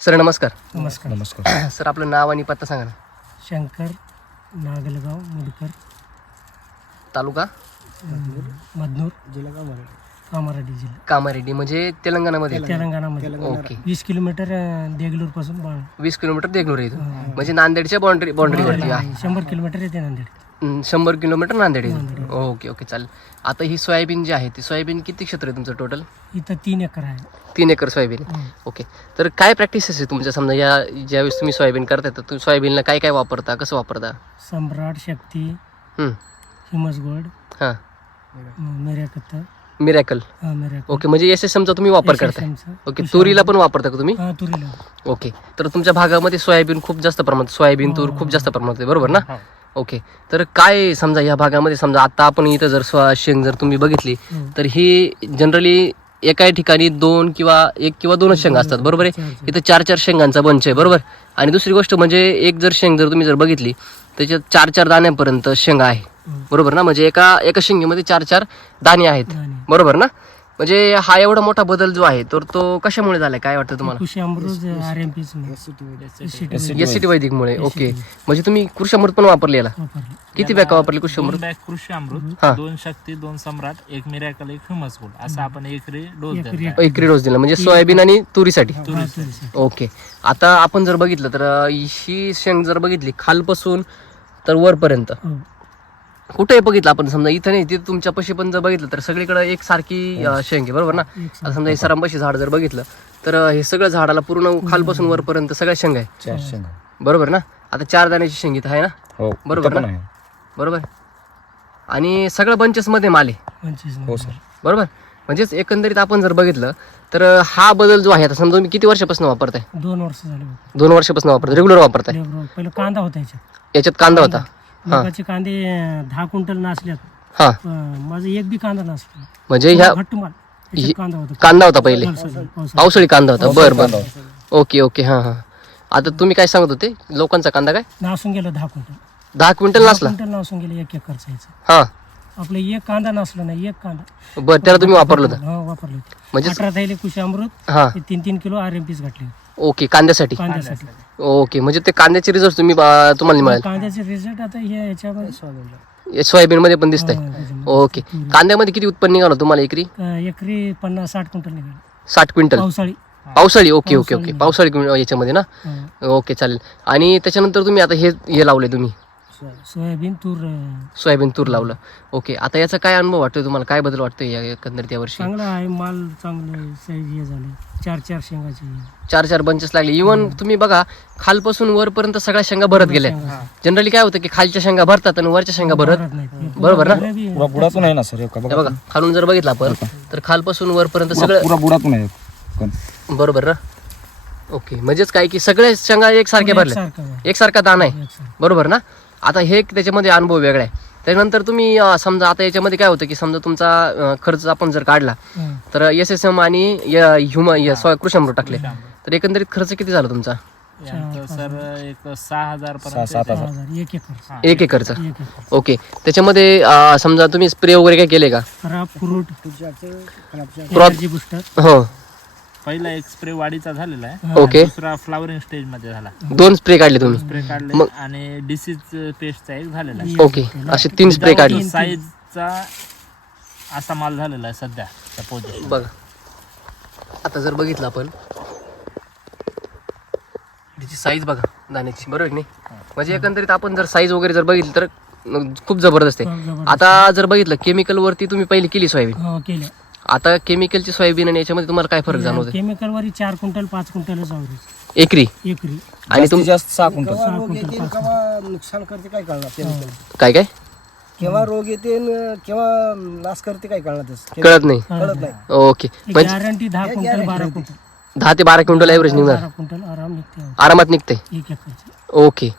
Sir नमस्कार. नमस्कार. नमस्कार. सर आपलं नाव आणि पत्ता सांगा ना. शंकर नागलगाव मुडकर तालुका मधनूर कामारेड्डी जिल्हा कामारेड्डी म्हणजे तेलंगणामध्ये. तेलंगणामध्ये. ओके. 20 किलोमीटर देगलूर पासून 20 किलोमीटर देगलूर आहे इथून. म्हणजे नांदेडच्या बाउंड्रीवरती आहे. 100 किलोमीटर येते नांदेड. 100 किलोमीटर नांदेड आहे. ओके ओके चालेल. आता ही सोयाबीन जी आहे ती सोयाबीन किती क्षेत्र आहे तुमचं टोटल? इथं 3 एकर आहे. 3 एकर सोयाबीन. ओके. तर काय प्रॅक्टिसेस आहे तुमच्या समजा या ज्यावेळेस तुम्ही सोयाबीन करताय तर तुम्ही सोयाबीनला काय काय वापरता, कसं वापरता? सम्राट, शक्ती, हं. हिमस गोल्ड, हां. मिरॅकत्ता, मिरॅकल. मिरॅकल. ओके. म्हणजे SSMचा तुम्ही वापर करताय. ओके. तुरीला पण वापरता का तुम्ही? तुरीला. ओके. तर तुमच्या भागामध्ये सोयाबीन खूप जास्त प्रमाणात, सोयाबीन तूर खूप जास्त प्रमाणात आहे, बरोबर ना? ओके. तर काय समजा या भागामध्ये समजा आता आपण इथं जर शेंग जर तुम्ही बघितली तर ही जनरली एका ठिकाणी 2 किंवा 1 किंवा 2च शेंगा असतात, बरोबर आहे? इथं 4 शेंगांचा बंच आहे, बरोबर. आणि दुसरी गोष्ट म्हणजे एक जर शेंग जर तुम्ही जर बघितली त्याच्यात 4 दाण्यांपर्यंत शेंगा आहे, बरोबर ना? म्हणजे एका शेंगेमध्ये 4 दाणे आहेत, बरोबर ना? म्हणजे हा एवढा मोठा बदल जो आहे तर तो कशामुळे झालाय, काय वाटतं तुम्हाला? कृषी अमृत RMP SCT वैदिकमुळे. ओके. म्हणजे तुम्ही कृषी अमृत पण वापरलेला? किती बॅग वापरली कृषी अमृत? 2 बॅग कृषी अमृत, हा. 2 शक्ती, 2 सम्राट, 1 मिरॅकल, 1 ह्युमस गोल्ड असं आपण एकरी डोस देतो. एकरी डोस दिला म्हणजे सोयाबीन आणि तुरीसाठी. ओके. आता आपण जर बघितलं तर ही शेंग जर बघितली खालपासून तर वरपर्यंत कुठे बघितलं आपण, समजा इथं नाही तिथे तुमच्या पशी पण जर बघितलं तर सगळीकडे एक सारखी शेंग आहे, बरोबर ना? आता समजा हे सरांपाशी झाड जर बघितलं तर हे सगळं झाडाला पूर्ण खालपासून वरपर्यंत सगळ्या शेंग आहे, 4 शेंगा. बरोबर ना? आता 4 दाण्याची शेंग इथं आहे ना, हो. बरोबर इथं पण ना? आहे. बरोबर. आणि सगळं बंचेस मध्ये माल आहे, हो सर. बरोबर. म्हणजेच एकंदरीत आपण जर बघितलं तर हा बदल जो आहे, आता समजा तुम्ही किती वर्षापासून वापरताय? 2 वर्ष झाले. 2 वर्षापासून वापरताय, रेग्युलर वापरताय? पहिलं कांदा होता याच्यात. याच्यात कांदा होता. लोकांचे कांदे 10 क्विंटल नासल्यात. हा. माझं एक बी कांदा नासला. म्हणजे ह्या घट्ट माल. याच्यात कांदा होता. कांदा होता पहिले, पावसाळ्यात. पावसाळी कांदा होता. बर बर. Okay okay. हा हा. आता तुम्ही काय सांगत होते, लोकांचा कांदा काय नासून गेलं 10 क्विंटल. 10 क्विंटल नसला? क्विंटल नासून गेलं 1 एकरचं याचं. हा. आपलं एक कांदा नसला नाही, एक कांदा. बर. त्याला तुम्ही वापरलं होतं हो, वापरलं होतं. म्हणजे? 18 थैले कृषी अमृत, हा. 3 किलो RMPs घातले ओके. कांद्यासाठी? कांद्यासाठी. ओके. म्हणजे ते कांद्याचे रिझल्ट तुम्ही तुम्हाला मिळाले? कांद्याचे रिझल्ट आता याच्यामध्ये सोयाबीन मध्ये पण दिसतंय. ओके. कांद्यामध्ये किती उत्पन्न निघालं तुम्हाला एकरी? एकरी 50-60 क्विंटल निघाले. 60 क्विंटल पावसाळी. पावसाळी. Okay okay okay. पावसाळी याच्यामध्ये ना. ओके चालेल. आणि त्याच्यानंतर तुम्ही आता हे लावले तुम्ही सोयाबीन तूर लावलं. ओके. आता याचा काय अनुभव वाटतोय तुम्हाला, काय बदल वाटतोय या एकंदरीत या वर्षी? चांगला आहे माल, चांगलं साईज हे झाले. 4 शेंगाचे 4 बंचेस लागले. इव्हन तुम्ही बघा खालपासून वरपर्यंत सगळ्या शेंगा भरत गेल्या. जनरली काय होतं की खालच्या शेंगा भरतात आणि वरच्या शेंगा भरत, बरोबर ना? पुरा बुडातून आहे ना सर. हे बघा खालून जर बघितलं आपण तर खालपासून वरपर्यंत सगळं पुरा बुडातून आहे पण. बरोबर ना? ओके. म्हणजेच काय की सगळ्या शेंगा एकसारख्या भरल्या, एकसारखा दाना आहे, बरोबर ना? आता हे त्याच्यामध्ये अनुभव वेगळा आहे. त्यानंतर तुम्ही समजा आता याच्यामध्ये काय होतं की समजा तुमचा खर्च आपण जर काढला तर SSM आणि कृषी अमृत टाकले तर एकंदरीत खर्च किती झाला तुमचा? सर एक 6,000 पर्यंत. 7,000. 1 एकर. 1 एकरचा. ओके. त्याच्यामध्ये समजा तुम्ही स्प्रे वगैरे काय केले का? Energy booster. हो. पहिला एक स्प्रे वाढीचा झालेला आहे. ओके. दुसरा फ्लावरिंग स्टेज मध्ये झाला. 2 स्प्रे काढले तुम्ही? स्प्रे काढले आणि डिसीज पेस्टचा एक झालेला आहे. ओके. असे 3 स्प्रे काढले. साईजचा असा माल झालेला आहे सध्या पोझिशन. बघा आता जर बघितलं आपण त्याची साईज बघा दाण्याची, बरोबर की नाही? म्हणजे एकंदरीत आपण जर साईज वगैरे जर बघितली तर खूप जबरदस्त आहे. आता जर बघितलं केमिकल वरती तुम्ही पहिली केली सोयाबीन, केलं. आता केमिकलची सोयाबीन आणि याच्यामध्ये तुम्हाला काय फरक जाणवतो? केमिकल वरी 4 क्विंटल 5 क्विंटलच आवरेज एकरी. आणि जास्तीत जास्त 6 क्विंटल. नुकसान करते काय कळणार, काय काय केव्हा रोग येते केव्हा नाश करते काय कळणार, कळत नाही. कळत नाही. ओके. म्हणजे गॅरंटी 10 क्विंटल 12 क्विंटल 10 ते 12 क्विंटल ॲव्हरेज निघणार, 12 क्विंटल आराम निघते आरामात निघते. 1 एकरची. ओके.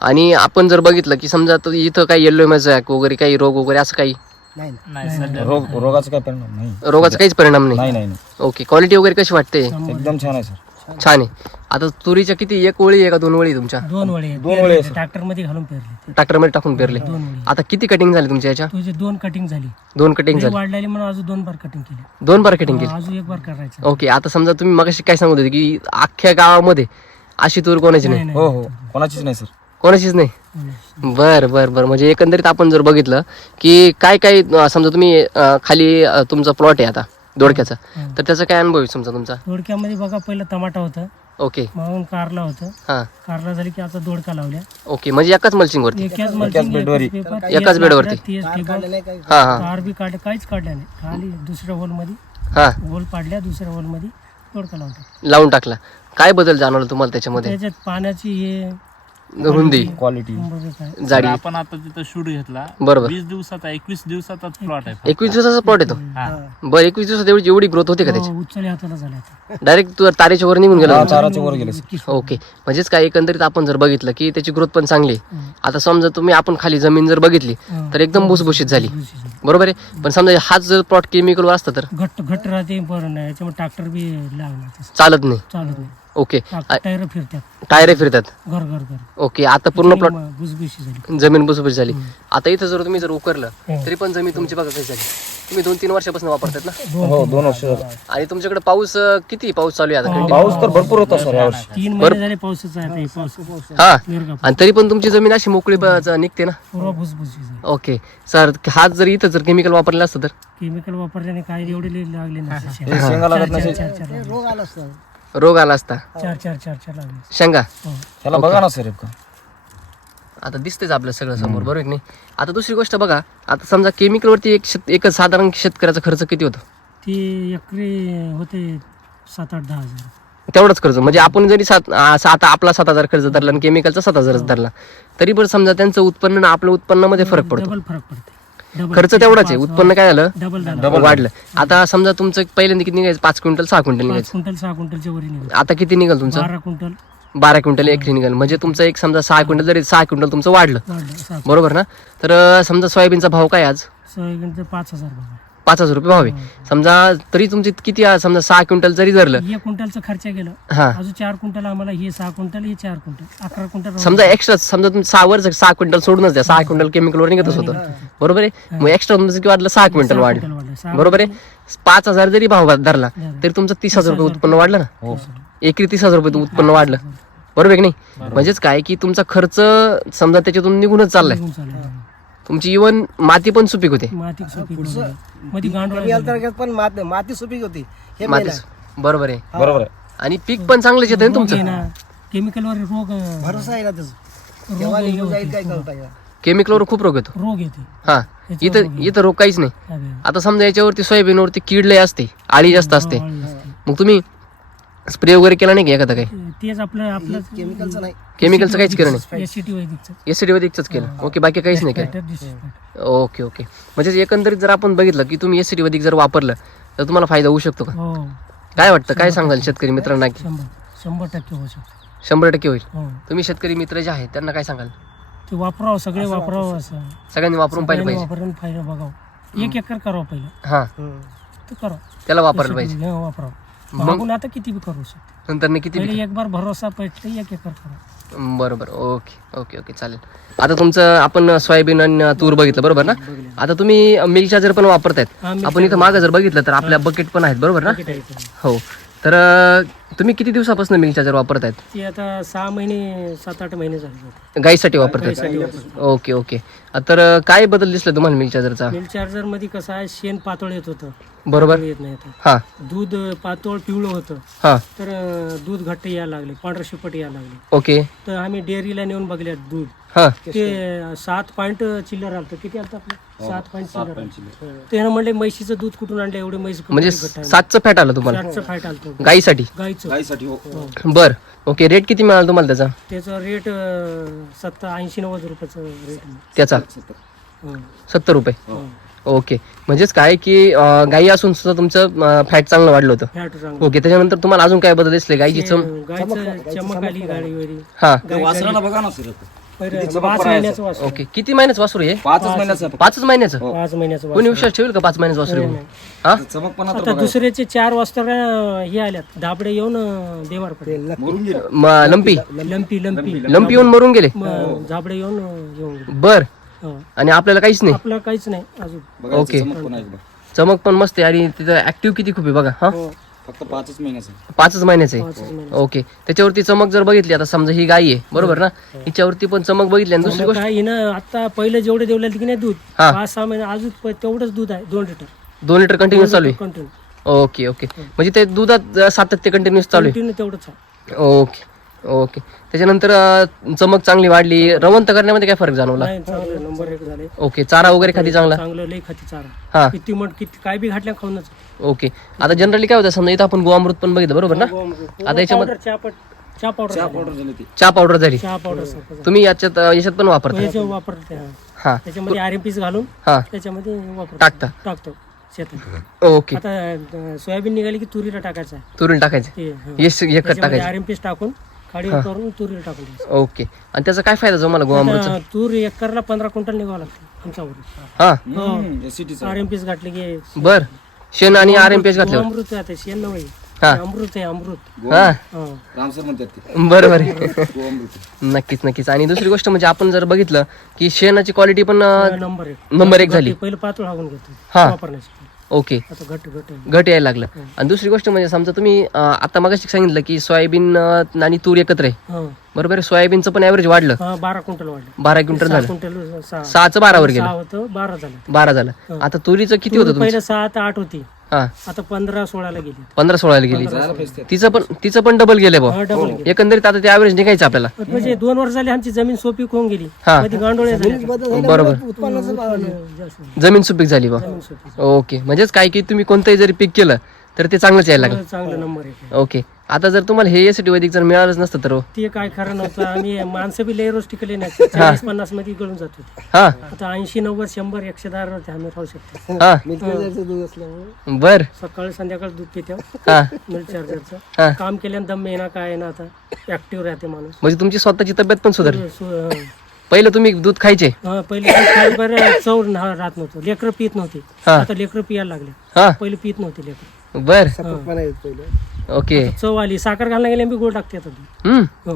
आणि आपण जर बघितलं की समजा इथं काही येल्लो मॅझॅक वगैरे काही रोग वगैरे असं काही नाही नाही सध्या रोगाचा काय परिणाम नाही. रोगाचा काहीच परिणाम नाही. नाही नाही नाही. ओके. क्वालिटी वगैरे कशी वाटते? एकदम छान आहे सर. छान आहे. आता तुरीच्या किती एक ओळी आहे का 2 ओळी तुमच्या? 2 वळे दोन वळे आहे, सर. ट्रॅक्टर मध्ये घालून पेरले ट्रॅक्टर मध्ये टाकून पेरले. 2 वळे. आता किती कटिंग झाली तुमच्या याच्या? तुझे 2 कटिंग झाली. 2 कटिंग लई झाली. वाढलेली म्हणून अजून 2 बार कटिंग केली. 2 बार कटिंग केली. अजून 1 बार करायचं. ओके. आता समजा तुम्ही मगाशी काय सांगत होते की अख्ख्या गावामध्ये अशी तूर कोणाची नाही? हो हो कोणाचीच नाही सर. कोणाचीच नाही. नाही. बर बर बर. म्हणजे एकंदरीत आपण जर बघितलं की काय काय समजा तुम्ही खाली तुमचा प्लॉट आहे आता दोडक्याचा, तर त्याचा काय अनुभव आहे समजा तुमचा? दोडक्यामध्ये बघा पहिलं टमाटा होतं, ओके. मग कारला होतं. हा. कारला झाली की आता दोडका लावल्या. ओके. म्हणजे एकाच मल्चिंग वरती? एकाच mulching, बेडवरी. एकाच पेपर, एकाच तेच बेडवरती. लाकडं, तेच ठिबक. काढलं नाही काही. हा हा तार बी काढले, काहीच काढलं नाही. खाली दुसऱ्या होल मध्ये हा होल पाडल्या, दुसऱ्या होल मध्ये दोडका लावतात. लावून टाकला. काय बदल जाणवला तुम्हाला त्याच्यामध्ये? त्याच्यात पाण्याची हे रुंदी, क्वालिटी काय जाडी? आपण आता तिथं शूट घेतला बरोबर. 20 दिवसाचा 21 दिवसाचाच प्लॉट आहे. 21 दिवसाचा प्लॉट येतो? हा. बरं. 21 दिवसात एवढी ग्रोथ होते का त्याची? उचल हाताला झाल्या. डायरेक्ट तू तारेच्या वर निघून गेला? चाराच्या वर गेले सर. ओके. म्हणजेच काय एकंदरीत आपण जर बघितलं की त्याची ग्रोथ पण चांगली आहे. आता समजा तुम्ही आपण खाली जमीन जर बघितली तर एकदम भुसभुशीत झाली, बरोबर आहे. पण समजा हाच जर प्लॉट केमिकल असता तर घट्ट राहते, बरं नाही याच्यामुळे ट्रॅक्टर बी लागणार, चालत नाही. चालत नाही. ओके. टायर फिरतात, टायर फिरतात. घर घर घर. ओके. आता पूर्ण प्लॉट भुसभुशी झाली. जमीन भुसभुशीत झाली. आता इथं जर तुम्ही जर उकरलं तरी पण जमीन तुमची बघा कशी झाली. तुम्ही 2-3 वर्षापासून वापरतात ना? हो 2 वर्ष झालं. आणि तुमच्याकडे पाऊस किती पाऊस चालू आहे आता? पाऊस तर भरपूर होता सर यावर्षी. 3 महिने झाले पावसाच आहे. पाऊस हा. मिरगा आणि तरी पण तुमची जमीन अशी मोकळी निघते ना? पूर्ण भुसभुशी झाली. Okay sir. हाच जर इथं जर केमिकल वापरलं असतं तर? केमिकल वापरल्याने काही एवढे लागले नाही. हे शेंगा लागत नसेल. चार रोग आला असता. रोग आला असता. लागले. शेंगा त्याला बघा ना सर एक. आता दिसतेच आपलं सगळं समोर, बरोबर की नाही? आता दुसरी गोष्ट बघा, आता समजा केमिकल वरती एक साधारण शेतकऱ्याचा खर्च किती होतो? ते एकरी होते 7-8-10 हजार. तेवढाच खर्च. म्हणजे आपण जरी आता आपला 7,000 खर्च धरला आणि केमिकलचा 7,000 धरला तरी पण समजा त्यांचं उत्पन्न आणि आपल्या उत्पन्नामध्ये फरक पडतो. डबल फरक पडते. डबल खर्च तेवढाच आहे, उत्पन्न काय झालं? डबल वाढलं. आता समजा तुमचं पहिल्यांदा किती निघायचं? 5 क्विंटल 6 क्विंटल 5 निघायचं. क्विंटल 6 क्विंटलच्या वरी निघाल. आता किती निघाल तुमचं? 12 क्विंटल 12 क्विंटल एकरी निघाल. म्हणजे तुमचं एक समजा 6 क्विंटल जरी 6 क्विंटल तुमचं वाढलं, वाढलं. 6 बरोबर ना? तर समजा सोयाबीनचा भाव काय आज? सोयाबीनचं 5,000 बघा. 5,000 रुपये भाव आहे. समजा तरी तुमची किती समजा 6 क्विंटल जरी धरलं, 1 क्विंटलचा खर्च गेला. हा, अजून 4 क्विंटल आम्हाला, हे 6 क्विंटल, हे 4 क्विंटल, 11 क्विंटल. समजा एक्स्ट्रा समजा तुम्ही 6 क्विंटल सोडूनच द्या, 6 क्विंटल केमिकलवर निघतच होतं, बरोबर आहे? मग एक्स्ट्रा तुमचं किती वाढलं? 6 क्विंटल वाढलं, बरोबर आहे? 5,000 जरी भाव धरला तरी तुमचं 30,000 रुपये उत्पन्न वाढलं ना? हो एकरी 30,000 रुपये उत्पन्न वाढलं, बरोबर आहे की नाही? म्हणजेच काय की तुमचा खर्च समजा त्याच्यातून निघूनच चाललाय. तुमची इव्हन माती पण सुपीक होते. माती सुपीक मध्ये गांडूळ कमी अंतर्गत पण माती सुपीक होती. हे main माती आहे. बरोबर आहे. बरोबर आहे. आणि पीक पण चांगलंच येतं ना तुमचं. केमिकलवर रोग, भरोसा आहे ना त्याचा. केव्हा निघून जाईल काय कळत आहे. केमिकलवर खूप रोग येतो. रोग येते. हा. इथं रोग काहीच नाही. आता समजा याच्यावरती सोयाबीनवरती कीड लय असते, आळी जास्त असते, मग तुम्ही स्प्रे वगैरे केला नाही का एखादा काही? तेच आपलं केमिकलचं नाही. केमिकलचं काहीच केलं नाही? एसिटी वैदिकचं. एसिडी वैदिकच केलं. ओके. बाकी काहीच नाही केलं. Okay okay. म्हणजे एकंदरीत जर आपण बघितलं की तुम्ही एसिडी वैदिक जर वापरलं तर तुम्हाला फायदा होऊ शकतो का? हो. काय वाटतं? काय सांगाल शेतकरी मित्रांना? 100% होऊ शकतो. 100% होईल. हो. तुम्ही शेतकरी मित्र जे आहेत त्यांना काय सांगाल? ते वापरावं, सगळे वापरावं. असं सगळ्यांनी वापरून पाहिलं पाहिजे. वापरून फायदा बघावं. 1 एकर करावं पहिलं, हा, तर करावं. त्याला वापरायला पाहिजे. वापरावं. मागून आता किती बी करू शकतो. नंतर किती पहिले एक बार भरोसा पटले, 1 एकर करा. बरोबर. ओके ओके ओके, चालेल. आता तुमचं आपण सोयाबीन आणि तूर बघितलं, बरोबर ना? आता तुम्ही मिल्क चार्जर पण वापरतायत. आपण इथं मागं जर बघितलं तर आपल्या बकेट पण आहेत, बरोबर ना? हो. तर तुम्ही किती दिवसापासून मिल्क चार्जर वापरतायत? ते आता 6 महिने 7-8 महिने झाले. गाईसाठी वापरतात. Okay okay. तर काय बदल दिसला तुम्हाला मिल्क चार्जरचा? मिल्क चार्जर मध्ये कसं आहे, शेण पातळ येत होतं, बरोबर. येत नाही आता. हा दूध पातळ पिवळं होतं, हा. तर दूध घट्ट यायला लागले, पांढरं शिपट यायला लागले. ओके. तर आम्ही डेअरीला नेऊन बघले दूध, हा. ते 7 पॉईंट चिल्लर आलं. किती आलं आपलं? 7 पॉईंट चिल्लर. त्यानं म्हणले म्हशीचं दूध कुठून आणलं, एवढे म्हैस म्हणजे 7चं फॅट आलं तुम्हाला 7चं फॅट आलं गाईसाठी? गाईचं. गाईसाठी हो. बर. ओके. रेट किती मिळाला तुम्हाला त्याचा? त्याचा रेट 80-90 रुपयाचं रेट. त्याचा 70 रुपये. ओके. म्हणजेच काय की गाई असून सुद्धा तुमचं फॅट चांगलं वाढलं होतं. फॅट चांगलं. ओके. त्याच्यानंतर तुम्हाला अजून काय बदल दिसले? गाईची गायचं चमक आली गाडीवरी. हा. वासराला बघा ना सर. पहिलं चमक 5 पण आहे महिन्याचं वासरू. ओके किती महिन्याचं वासरू हे 5 महिन्याचा आहे. 5 महिन्याचं 5 महिन्याचं कोणी वासरू. विश्वास ठेवेल का 5 महिन्याचं वासरू आहे? हा चमक पण आता दुसऱ्याचे 4 वाजता हे आल्यात दाबडे येऊन बेमार पडले. मरून गेलं. लंपी लंपी लंपी लंपी येऊन मरून गेले झाबडे येऊन येऊन गेले. बर हो. आणि आपल्याला काहीच नाही आपलं काहीच नाही अजून. बघा ओके. चमक पण आहे बघा. चमक पण मस्त आहे आणि तिथं ऍक्टिव्ह किती खूप आहे बघा हा हो, फक्त 5 महिन्याचा आहे. 5 महिन्याचं आहे 5 महिने. ओके त्याच्यावरती चमक जर बघितली आता समजा ही गाय आहे बरोबर ना हिच्यावरती पण चमक बघितली आणि दुसरी गोष्ट काय हिनं आता पहिलं जेवढे देवले की नाही दूध हा. 5-6 महिने अजून तेवढंच दूध आहे 2 लिटर 2 लिटर कंटिन्यू चालू आहे कंटिन्यू ओके ओके म्हणजे ते दुधात सातत्य कंटिन्यूस चालू आहे कंटिन्यू तेवढंच आहे. ओके ओके त्याच्यानंतर चमक चांगली वाढली रवंत करण्यामध्ये काय फरक जाणवला नाही, चांगलं नंबर 1 झाले. ओके चारा वगैरे खाली चांगला चांगलं लई खाती चारा हा किती मट किती काय बी घातल्या खाऊनच. ओके आता जनरली काय होतं समजा इथं आपण गोअमृत पण बघितलं बरोबर ना आता याच्यामध्ये चहा पावडर पावडर झाली ती. चहा पावडर झाली चहा पावडर सारखं तुम्ही याच्यात पण वापरता याच्या वापरते हा. हा त्याच्यामध्ये RMPs घालून हा त्याच्यामध्ये वापरतो टाकता टाकतो शेतात. ओके आता सोयाबीन निघाली की तुरीला टाकायचं आहे तुरीला टाकायचं ते, हा. एक खत त्याच्यामध्ये टाकायचं RMPs टाकून खाडी करून तुरीला टाकून द्यायचं. ओके आणि त्याचा काय फायदा जो मला गोअमृत आता तूर एकरला 15 क्विंटल निघावं लागतं आमच्यावर. हा SCT चं. RMPs घातले की बर शेण आणि RMPS घातल्यावर अमृत आहे शेण नव्हे हा. अमृत आहे अमृत. हा हा. रामसर म्हणतात ते. बरोबर गोअमृत. नक्कीच नक्कीच आणि दुसरी गोष्ट म्हणजे आपण जर बघितलं की शेणाची क्वालिटी पण नंबर 1 नंबर 1 झाली पहिलं पातळ हागून घेतो हा. वापरण्यासाठी. ओके आता घट घट आहे. घट यायला लागलं आणि दुसरी गोष्ट म्हणजे समजा तुम्ही आता मगाशी सांगितलं की सोयाबीन आणि तूर एकत्र आहे हा. बरोबर आहे सोयाबीनचं पण ॲव्हरेज वाढलं हा, 12 क्विंटल वाढले. 12 क्विंटल 6 झालं क्विंटल 6 6चं 12 वर गेलं होतं 12 झालं. 12 झालं आता तुरीचं किती होतं तुमचं पहिलं 7 8 होती हा आता 15-16 ला गेली. 15-16 ला गेली जायला पाहिजे. तिचं पण डबल गेलं भाऊ हा, डबल गेली. एकंदरीत आता ते ॲव्हरेज निघायचं आपल्याला म्हणजे 2 वर्ष झाली आमची जमीन सोपी होऊन गेली हा. मध्ये गांडोळे झाले. बरोबर उत्पन्नाचं भाव आलं. जास्त जमीन सुपीक झाली बा जमीन सोपी. ओके म्हणजेच काय की तुम्ही कोणतंही जरी पीक केलं तर ते चांगलंच यायला लागलं चांगलं नंबर 1. ओके आता जर तुम्हाला हे एसटी वैदिक जर मिळालंच नसतं तर हो. ते काय खरं नव्हतं आम्ही माणसं बी लय रोज टिकले नाही 40-50 मध्ये गळून जात होते. हा आता 80-90-100-110 वरती आम्ही राहू शकतो. हा मिल्क चार्जरचं दूध असल्यामुळे बर सकाळी संध्याकाळी दूध पितो हा मिल्क चार्जरचं. हा काम केल्यानं दम येणार काय ना आता ऍक्टिव्ह राहते माणूस. म्हणजे तुमची स्वतःची तब्येत पण सुधारली सु- पहिलं तुम्ही दूध खायचे पहिले बरं चव राहत नव्हतं लेकरं पित नव्हती हा. आता लेकरं पियाला लागले. हा पहिले पित नव्हते लेकरं बर सपकपणा येत पहिलं. ओके चव आली साखर घालणं गेले बी गोड टाकते आता दूध. हम्म हो